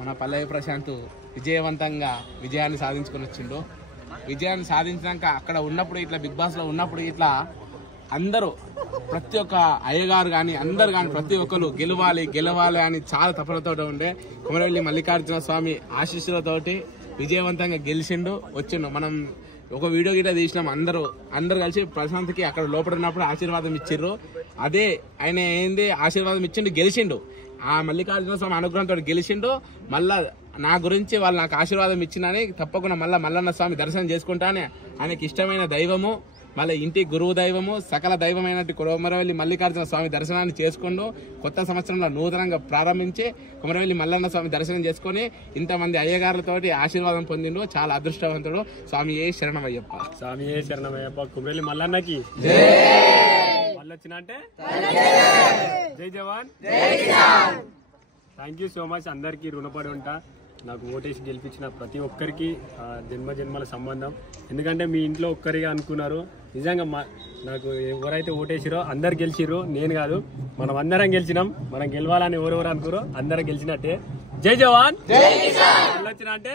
మన పల్లవి ప్రశాంత్ విజయవంతంగా విజయాన్ని సాధించుకొని వచ్చిండు. విజయాన్ని సాధించాక అక్కడ ఉన్నప్పుడు ఇట్లా బిగ్ బాస్లో ఉన్నప్పుడు ఇట్లా అందరూ ప్రతి ఒక్క అయ్యగారు కానీ అందరు కానీ ప్రతి ఒక్కరు గెలవాలి అని చాలా తపనతో ఉండే. కొమరవెల్లి మల్లికార్జున స్వామి ఆశీస్సులతోటి విజయవంతంగా గెలిచిండు వచ్చిండు. మనం ఒక వీడియో గిట్ట తీసినాం. అందరు కలిసి ప్రశాంత్కి అక్కడ లోపల ఉన్నప్పుడు ఆశీర్వాదం ఇచ్చిర్రు. అదే ఆయన ఏంది ఆశీర్వాదం ఇచ్చిండు, గెలిచిండు. ఆ మల్లికార్జున స్వామి అనుగ్రహంతో గెలిచిండు. మళ్ళా నా గురించి వాళ్ళు నాకు ఆశీర్వాదం ఇచ్చినని తప్పకుండా మల్లన్న స్వామి దర్శనం చేసుకుంటానే. ఆయనకి ఇష్టమైన దైవము, మళ్ళీ ఇంటి గురువు దైవము, సకల దైవమైనట్టు కొమరవెల్లి మల్లికార్జున స్వామి దర్శనాన్ని చేసుకుంటూ కొత్త సంవత్సరంలో నూతనంగా ప్రారంభించి కొమరవెల్లి మల్లన్న స్వామి దర్శనం చేసుకుని ఇంతమంది అయ్యగారులతోటి ఆశీర్వాదం పొందిండు. చాలా అదృష్టవంతుడు. స్వామియే శరణమయ్యప్ప. స్వామియే శరణమయ్యప్ప. కొమరవెల్లి మల్లన్నకి వచ్చినంటే జై జవాన్. Thank you so much. అందరికీ రుణపడి ఉంటా. నాకు ఓటేసి గెలిపించిన ప్రతి ఒక్కరికి జన్మల సంబంధం. ఎందుకంటే మీ ఇంట్లో ఒక్కరిగా అనుకున్నారు. నిజంగా నాకు ఎవరైతే ఓటేసిరో అందరు గెలిచిర్రు, నేను కాదు. మనం అందరం గెలిచినాం. మనం గెలవాలని ఎవరెవరు అనుకురో అందరం గెలిచినట్టే. జై జవాన్ వచ్చినంటే